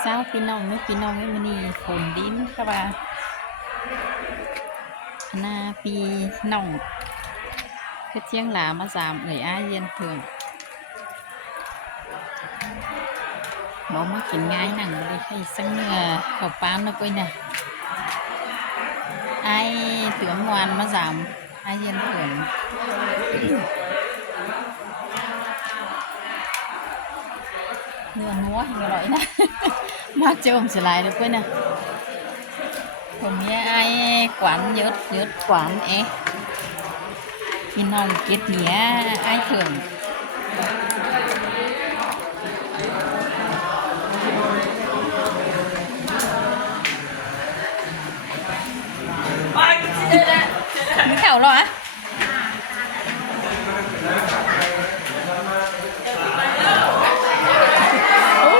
เช้าพี่น้องนึกพี่น้องไม่มีฝนดิ้นก็ว่าหน้าปีน้องคือเชียงหลามาสามเลยอ้ายเย็นเถื่อนบอกมากินง่ายหนังเลยให้สังเนื้อขอบปานนะก้อยเนี่ยไอ้เถื่อนวานมาสามอ้ายเย็นเถื่อนเนื้อนัวอร่อยนะมาเจอผมสลายเลยก้อยเนี่ยผมเนี่ยไอ้quán nhớt nhớt quán ấyพี่น้องเก็ดเนี้ยไอ้เถื่อนไม่เข่าหรออ่ะโอ้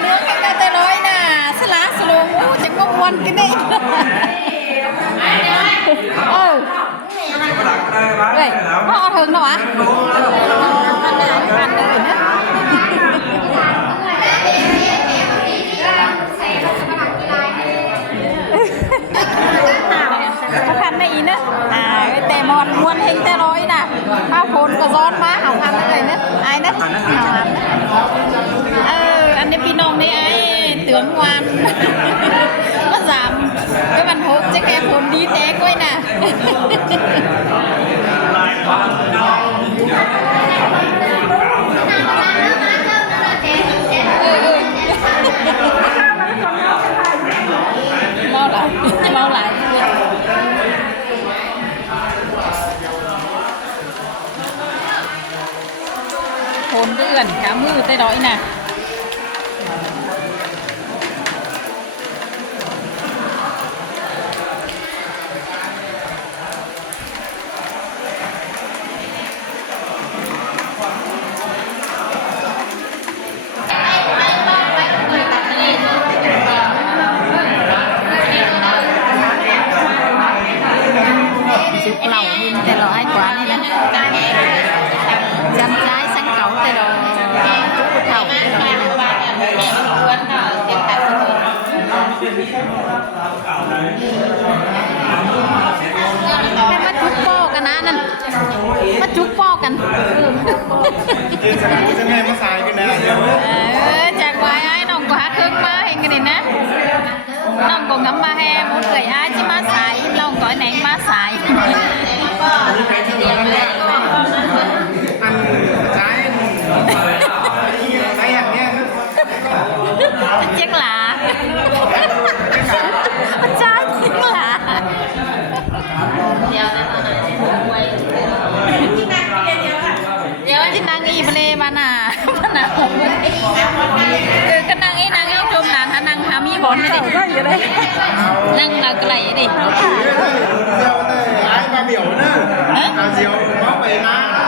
เนื้อแข็งได้ร้อยน่ะสลาสลงโอ้จะงงวันกันได้เฮ้ยพ่อเอาถึงแล้ววะพันเลยนะพันไม่อีนะแต่มอนม้วนเฮงแต่ร้อยน่ะข้าวโพดก็ซ้อนมาเอาพันเลยนะไอ้นะอันนี้พี่น้องนี่ไอ้เตือนวานก็สามcái bàn hộp chắc em hồn đi té quay nè mau lại hồn cứ gần cá mư tay đói nè lẩu hình tay đó ai quá này nè chân trái xanh cẩu tay đó chú của thầu tay đó này nè mắt chúc poกันนะนั่นmắt chúc poกันจะไงมาสายกันนะจากไว้ไอ้น้องกว่าครึ่งมาเห็นกันดินะน้องก็ngắm ba he muốn cười ai chứ má xài lòng gọi nén má xài ăn trái hạt nha chắc là trái chắc là giờ chính năng y bê ban à cái năng y chung là khả năng hàm y bổn này năng là cái này đi ai mà biểu nữa là diều có về na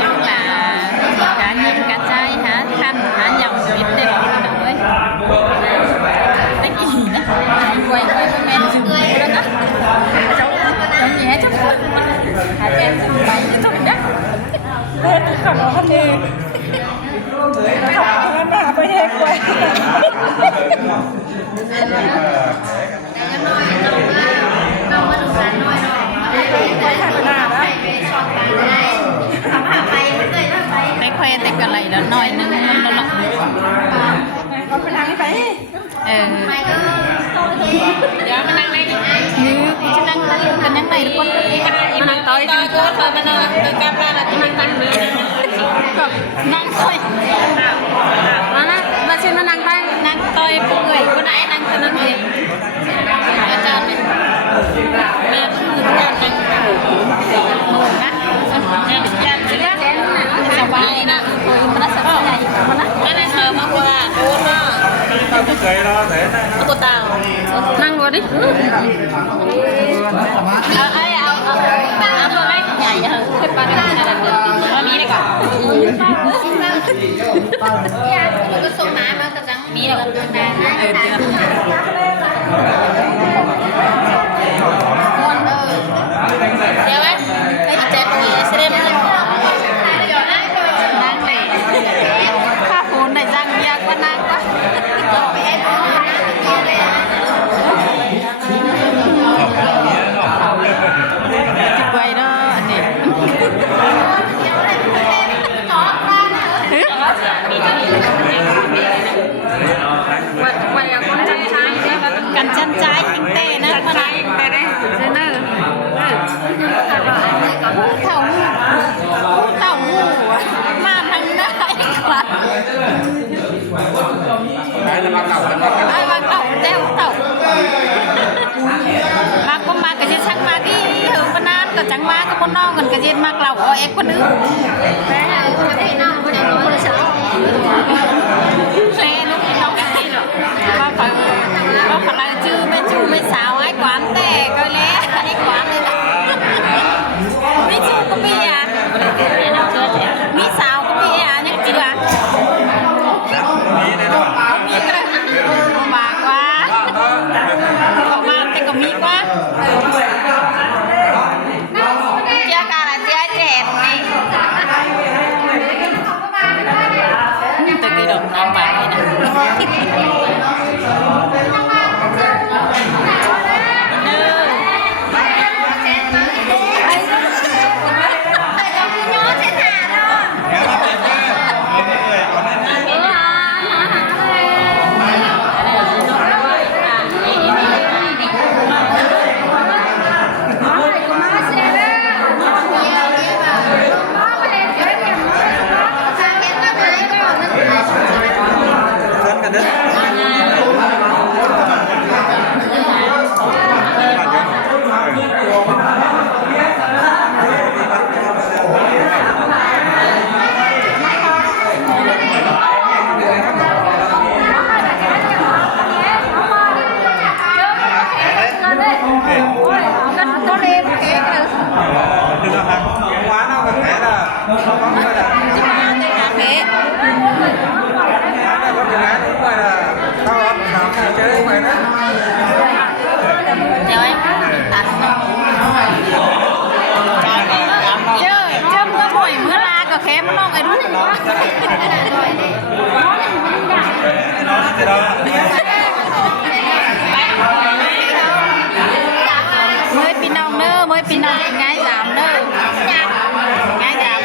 chung là cả nhân cả trai hả khăn hả nhậu ít đây đó ơi cái gì đó quay men dừng đó đó giống nhẹ chút hả chen bánh chút đó không có gì không mà phải hết quay cái khoe cái cái này nó nói nó lọc con phải ăn cái giờ mình ăn đây như chúng ăn cái nhắn này con mình ăn tới thôi mình từ camera là chúng ăn tăng năng thôi mà xin mình năng tay năng tôi người có nãy năng cho nên việc cho mình mẹ cũng năng sờ bay đó nó sờ này cái này sờ mà qua cô tao năng rồi đi ai ao tôi lấy nhảy hơn cái ba cái này là được mi này cả có số má mà tao trắng mi đâu ngon ơi đeo ấy cái chết gì xem đang này คนนอกกันก็เย็นมากเราเอาเอ็กคนนึงแม่น้องคนเดียวก็คนสาวแม่ลูกพี่น้องกันนี่หรอก็ฝังชื่อไม่สาวไอ้กวานแต่ก็แล้วไอ้กวานเลยล่ะไม่ชื่อก็มีอ่ะมีสาวก็มีอ่ะยังจีบอ่ะมีก็เลยมากกว่าออกมาแต่ก็มีกว่าเจ้าการอะไรเจ้าแจกนี่ตะกี้ดอกน้ำมาเลยนะmới pin nong nữa mới pin nong ngay giảm nữa ngay giảm ngay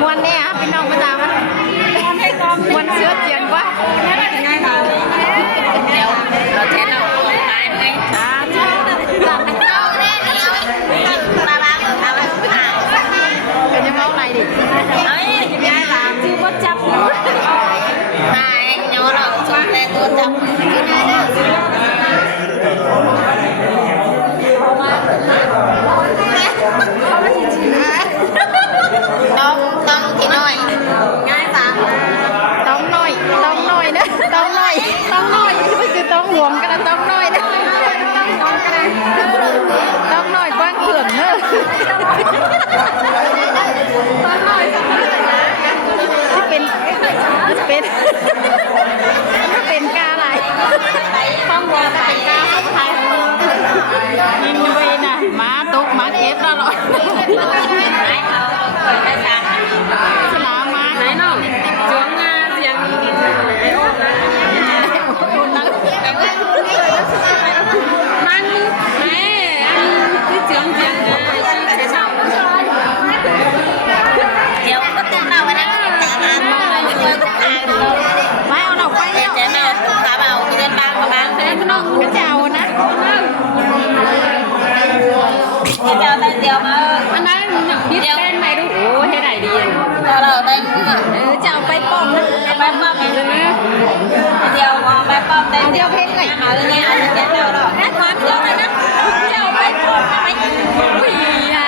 มวนเนี่ยพี่น้องมาตามมวนเสื้อเจียนวะง่ายเราเดี๋ยวเราเทสเราตายไหมจ้าจ้าจ้าเอาแน่เดียวมาบ้างเป็นยังไงไหนดิเอ้ยง่ายละชื่อว่าจับนายโยนเราจุดแรกตัวจับต้องที่น้อยง่ายจังต้องน้อยนะต้องน้อยไม่คือต้องหลวมกันต้องน้อยนะต้องน้อยกว้างเขื่อนเนอะต้องน้อยจะเป็นกาอะไรต้องวางก็เป็นกาสุดท้ายยิงด้วยนะม้าตุกม้าเก็บตลอดสลามาไหนน้องจ้วงงาเสียงนั่งแม่ที่เจียงเดี๋ยวก็ตุ้มเราไปนะไม่เอาเราไปเจ๊แม่ขาเบาเดินบางมาบางให้น้องก็จะเอานะเจ้าเดียวมาอันนั้นพิเศษไหนดูโอ้ให้ไหนดีเราได้จะเอาไปป้อมนะไปป้อมเลยนะเดียวไปป้อมเดียวเพชรเลยหาเลยเนี่ยเจ๊เราหรอแค่ความเดียวเลยนะเดียวไปป้อมไปอุ้ยอ่ะ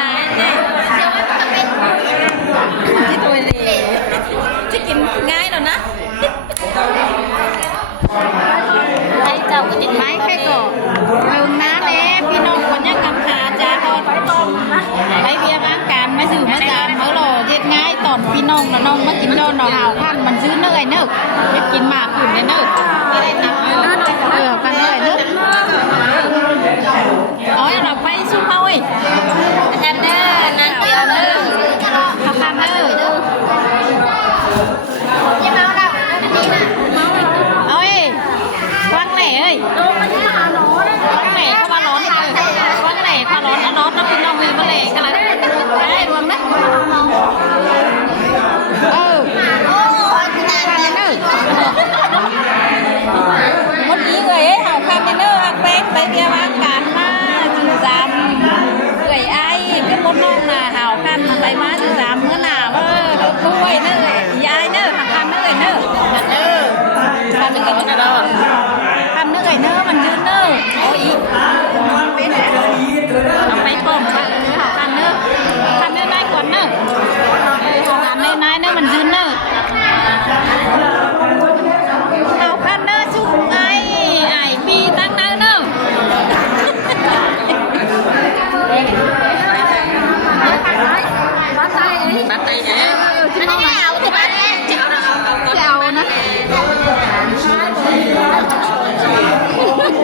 เดี๋ยวจะเป็นที่ตัวเลยจะกินง่ายหรอนะไอ้เจ้าก็ติดไม้แค่ก่อนเอาน้ำเลยพี่น้องคนยังกำหาจ้าตอนไปต้มนะไปเบียร์อาการไม่ซื้อไม่จานเขาหล่อเย็ดง่ายตอนพี่น้องน้องมากินโดนหน่อหาวพันมันซื้อเนยเนอะไปกินหมากขุ่นเนอะไม่ได้ทำกันเลยเนอะอ๋อเราไปซุ่มเอาไอ้แทนเนอร์นั่นเดียวเนอร์ทำกันเนอร์ยี่เมาเราเอาไอ้ฟังไหนเอ้ยฟังไหนเข้ามาร้อนฟังไหนเข้าร้อนแล้วพี่น้องมีมาเลยกันเลยได้รวมนะ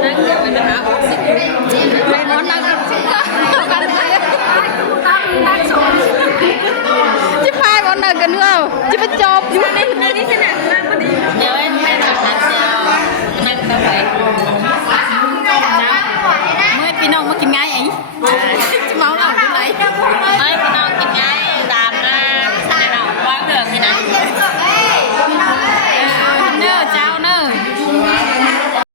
นั่งเดี๋ยวไปหาออกสิไปนอนนั่งกันกันไปตั้งสอนจะพายบอลนั่งกันเนอะจะไปจบอยู่ใน